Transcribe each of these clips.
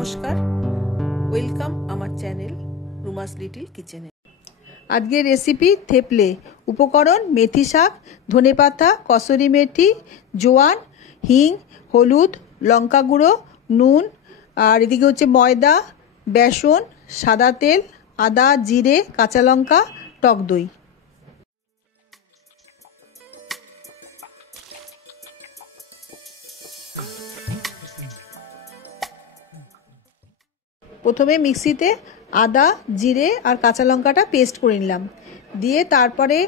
নমস্কার, ওয়েলকাম আমার channel রুমাস little কিচেনে। আজকের রেসিপি থেপলে। উপকরণ: মেথি শাক, ধনেপাতা, কসুরি মেথি, জোয়ান, হিং, হলুদ, লঙ্কা গুঁড়ো, নুন, আর এদিকে হচ্ছে ময়দা, বেসন, সাদা তেল, আদা, জিরে, কাঁচা লঙ্কা, টক দই। প্রথমে মিক্সিতে আদা, জিরে আর কাঁচা লঙ্কাটা পেস্ট করে নিলাম, দিয়ে তারপরে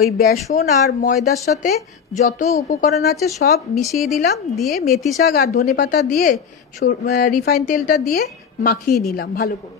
ওই বেসন আর ময়দার সাথে যত উপকরণ আছে সব মিশিয়ে দিলাম, দিয়ে মেথি শাক আর ধনেপাতা দিয়ে রিফাইন তেলটা দিয়ে মাখিয়ে নিলাম ভালো করে।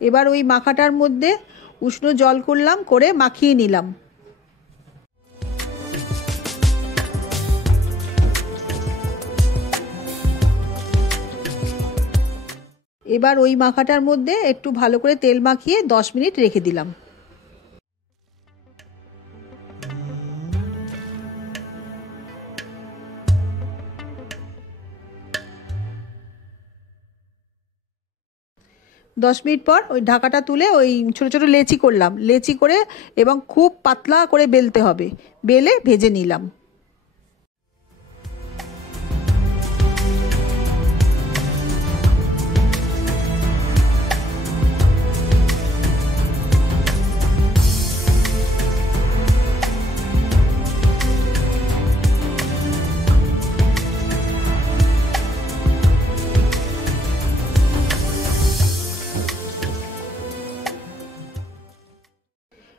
এবার ওই মাখাটার মধ্যে উষ্ণ জল করলাম, করে মাখিয়ে নিলাম। এবার ওই মাখাটার মধ্যে একটু ভালো করে তেল মাখিয়ে 10 মিনিট রেখে দিলাম। দশ মিনিট পর ওই ঢাকাটা তুলে ওই ছোটো ছোটো লেচি করলাম, লেচি করে এবং খুব পাতলা করে বেলতে হবে, বেলে ভেজে নিলাম।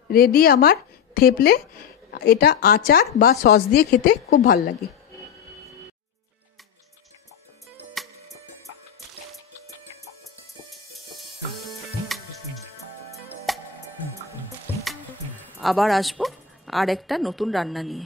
রেডি আমার থেপলে। এটা আচার বা সস দিয়ে খেতে খুব ভালো লাগে। আবার আসবো আর একটা নতুন রান্না নিয়ে।